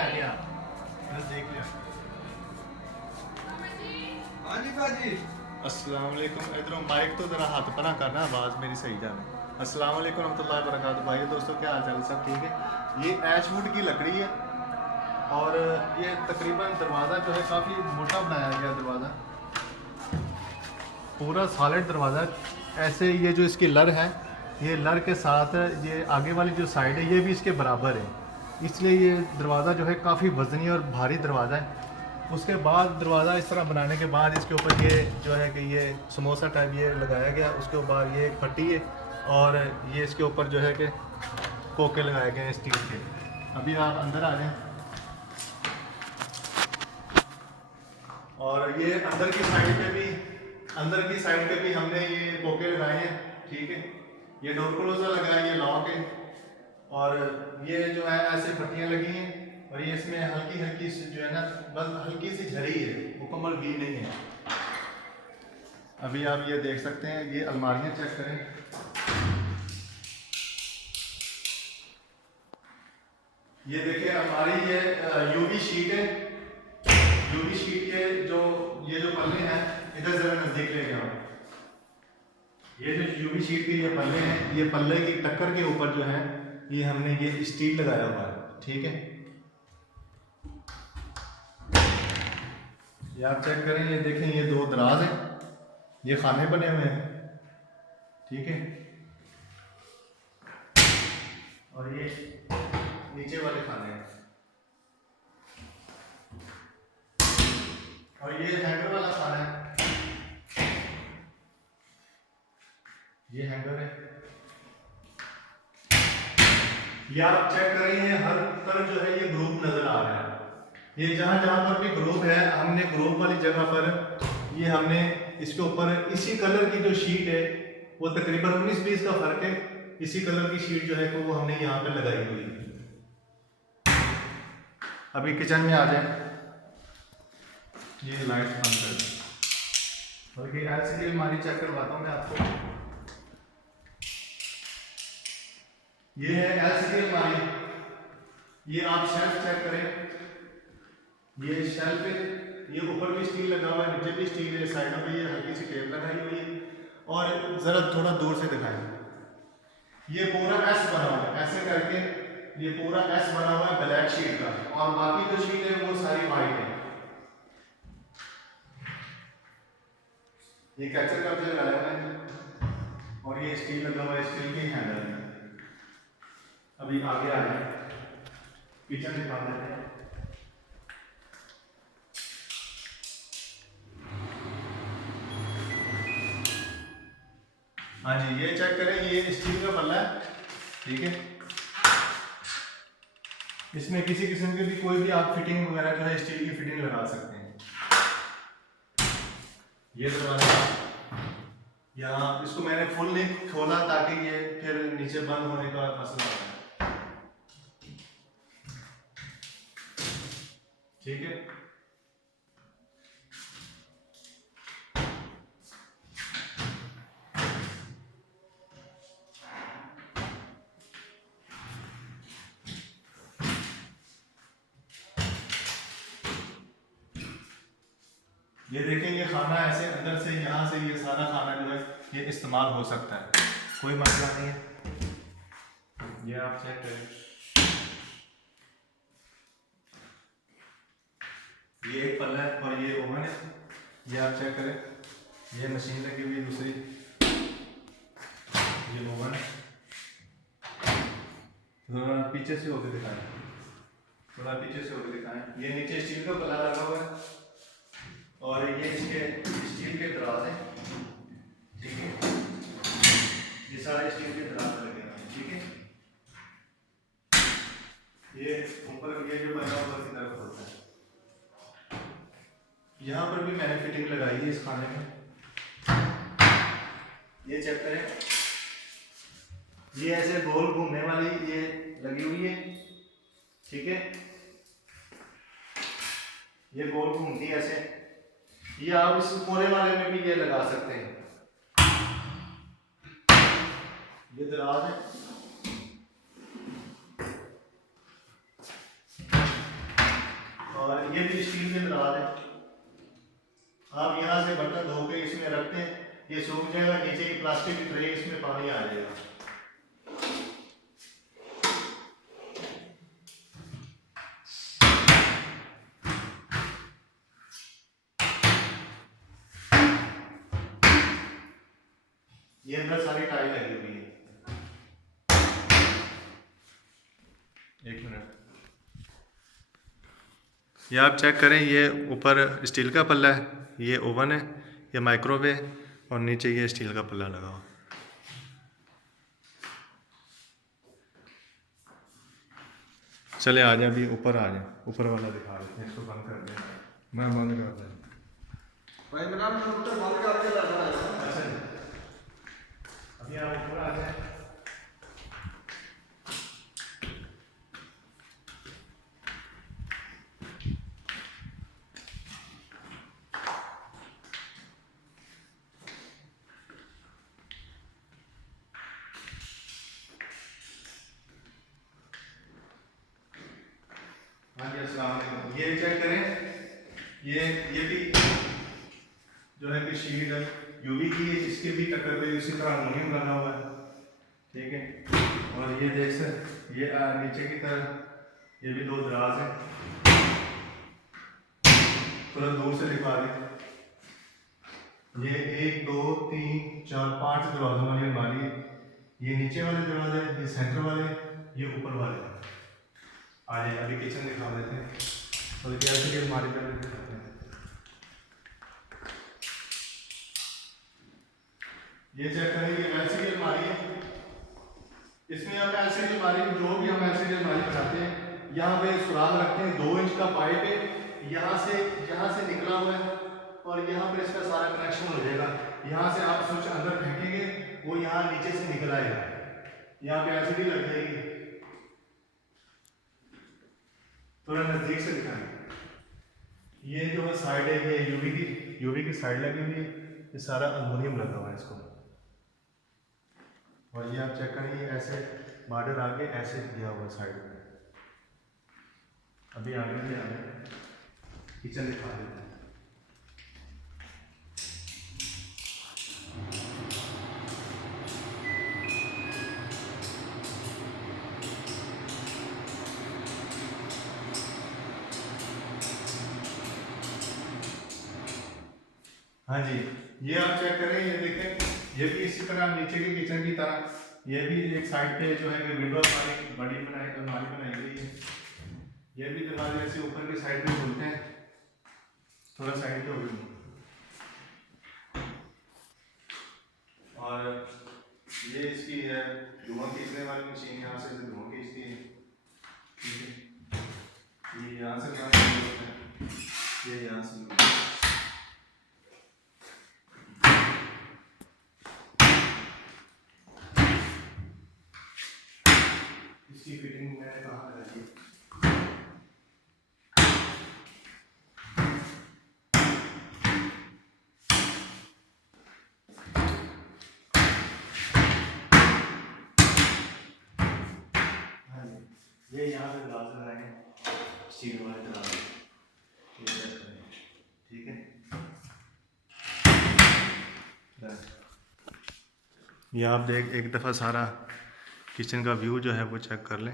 लैके आ बस देख लिया। हाँ जी भाजी। अस्सलाम वालेकुम। इधरों माइक तो ज़रा हाथ पर ना करना, आवाज़ मेरी सही जाए। अस्सलाम वालेकुम रहमतुल्लाहि व बरकातहू। भाई दोस्तों, क्या हाल चाल, सब ठीक है। ये ऐशवुड की लकड़ी है और ये तकरीबन दरवाज़ा जो है काफ़ी मोटा बनाया गया दरवाज़ा, पूरा सॉलिड दरवाज़ा। ऐसे ये जो इसकी लर है, ये लर के साथ ये आगे वाली जो साइड है ये भी इसके बराबर है, इसलिए ये दरवाज़ा जो है काफ़ी वज़नी और भारी दरवाज़ा है। उसके बाद दरवाज़ा इस तरह बनाने के बाद इसके ऊपर ये जो है कि ये समोसा टाइप ये लगाया गया, उसके ऊपर ये फटी है और ये इसके ऊपर जो है कि कोके लगाए गए हैं स्टील के। अभी आप अंदर आ जाएं और ये अंदर की साइड पे भी हमने ये कोके लगाए हैं, ठीक है। ये डोर क्लोजर लगा है, ये लॉक है और ये जो है ऐसे पट्टियाँ लगी हैं और ये इसमें हल्की हल्की सी जो है ना, बस हल्की सी झरी है, मुकम्मल भी नहीं है। अभी आप ये देख सकते हैं, ये अलमारियाँ चेक करें। ये देखिए अलमारी, ये यूवी शीट है। यूवी शीट के जो ये जो पल्ले हैं, इधर जरा नजदीक ले आओ। ये जो यूवी शीट के ये पल्ले हैं, ये पल्ले की टक्कर के ऊपर जो है ये हमने ये स्टील लगाया हुआ है, ठीक है। ये आप चेक करें, ये देखें, ये दो दराज हैं, ये खाने बने हुए हैं, ठीक है। और ये नीचे वाले खाने हैं और ये हैंगर वाला खाना है, ये हैंगर है। ये आप चेक करें, ये हर तरफ जो है ये ग्रुप नजर आ रहा है। ये जहां जहां पर भी ग्रुप है, हमने ग्रुप वाली जगह पर ये हमने इसके ऊपर इसी कलर की जो शीट है, वो तकरीबन 19-20 का फर्क है, इसी कलर की शीट जो है वो हमने यहाँ पे लगाई हुई है। अभी किचन में आ जाए, ये लाइट बंद कर दें और ये ऐसे ही अलमारी चेक करवाता हूँ मैं आपको। ये है एलसीडी अलमारी, ये आप शेल्फ चेक करें, ये शेल्फ है, ये ऊपर भी स्टील लगा हुआ है, नीचे भी स्टील है, साइडों पे ये हल्की सी टेप लगाई हुई है। और जरा थोड़ा दूर से दिखाएं, ये पूरा एस बना हुआ है, ऐसे करके ये पूरा एस बना हुआ है ब्लैक शीट का, और बाकी जो शीट है वो सारी वाइट है। ये कैचर का भी लगाया हुआ है और ये स्टील लगा हुआ है, स्टील की हैंडल है। अभी आगे आ जाए, किचन दिखा देते हैं। हाँ जी, ये चेक करें, ये स्टील का पल्ला है, ठीक है। इसमें किसी किस्म की भी कोई भी आप फिटिंग वगैरह जो है स्टील की फिटिंग लगा सकते हैं। ये दरवाजा यहाँ, इसको मैंने फुल नहीं खोला ताकि ये फिर नीचे बंद होने का मसला है, ठीक है। ये देखें, ये खाना ऐसे अंदर से यहाँ से ये सारा खाना जो है ये इस्तेमाल हो सकता है, कोई मसला नहीं है। ये आप चेक करें, ये एक पल्ला है और ये ओवन है। ये आप चेक करें, ये मशीन लगी हुई है दूसरी, ये ओवन है। थोड़ा पीछे से होकर दिखाएं, थोड़ा पीछे से होकर दिखाएं। ये नीचे स्टील का पल्ला लगा हुआ है और ये इसके स्टील के दराज हैं, ठीक है। ये सारे स्टील के दराज लगे हुए हैं, ठीक है। ये ऊपर ये जो बना ऊपर की तरफ होता है, यहाँ पर भी मैंने फिटिंग लगाई है इस खाने में। ये चेक करें, ये ऐसे गोल घूमने वाली ये लगी हुई है, ठीक है। ये गोल घूमती है ऐसे, ये आप इस कोने वाले में भी ये लगा सकते हैं। ये दराज है, ये भी स्टील के दराज है। आप यहाँ से बर्तन धो के इसमें रखते हैं, ये सूख जाएगा, नीचे की प्लास्टिक की ट्रे, इसमें पानी आ जाएगा। ये अंदर सारी टाइल लगी हुई है। एक मिनट, ये आप चेक करें, ये ऊपर स्टील का पल्ला है, ये ओवन है, ये माइक्रोवेव है, और नीचे ये स्टील का पल्ला लगा हुआ। चले आ जाए, अभी ऊपर आ जाए, ऊपर वाला दिखा देते हैं, इसको बंद कर दें। मैं बंद कर दें भाई मेरा कंप्यूटर बंद करके लगा है। अच्छा, अभी आप ऊपर आ जाए। हाँ जी, अस्सलाम वालेकुम। ये चेक करें, ये भी जो है कि शीट है यूवी की है, इसके भी टक्कर पे इसी तरह अल्मुनियम लगा हुआ है, ठीक है। और ये देख सकते, ये नीचे की तरफ ये भी दो दराज है, थोड़ा दूर से दिखा दें। ये 1 2 3 4 5 दरवाजों वाली अलमारी है। ये नीचे वाले दरवाजे, ये सेंटर वाले, ये ऊपर वाले। आ जाए, अभी किचन दिखा देते हैं, बल्कि ऐसे की अलमारी पर दिखाते हैं। ये चेक करें, ये ऐसे की अलमारी है, इसमें हम ऐसे की अलमारी, जो भी हम ऐसे की अलमारी बनाते हैं, यहाँ पे सुराग रखते हैं, 2 इंच का पाइप है, यहाँ से निकला हुआ है, और यहाँ पे इसका सारा कनेक्शन हो जाएगा। यहाँ से आप स्विच अंदर फेंकेंगे, वो यहाँ नीचे से निकल आएगा, यहाँ पे एलसीडी लग जाएगी। थोड़ा नजदीक से दिखाएंगे। ये जो है साइड है, ये यूवी की साइड लगी हुई है, ये सारा अल्मुनियम लगा हुआ है इसको। और ये आप चेक करेंगे, ऐसे बॉर्डर आगे ऐसे दिया हुआ साइड में। अभी आगे भी आगे किचन दिखा देते हैं। हाँ जी, ये आप चेक करें, ये देखें, ये भी इसी तरह नीचे के किचन की तरह, ये भी एक साइड पे जो है कि विंडो हमारी बड़ी अलमारी बनाई गई है। ये भी दरवाजे ऐसे ऊपर की साइड पे खुलते हैं, थोड़ा साइड पे हो गई। और ये इसकी है धुआं खींचने वाली मशीन, यहाँ से धुआं खींचती है, ठीक है। ये यहाँ से काम होता है, ये यहाँ से इसकी फिटिंग मैंने कहाँ करी है। हाँ जी, ये यहाँ पे ग्लास लगाए हैं, स्टील वाले दरवाजे, ये चेक करें, ठीक है। ये आप देख, एक दफ़ा सारा किचन का व्यू जो है वो चेक कर लें।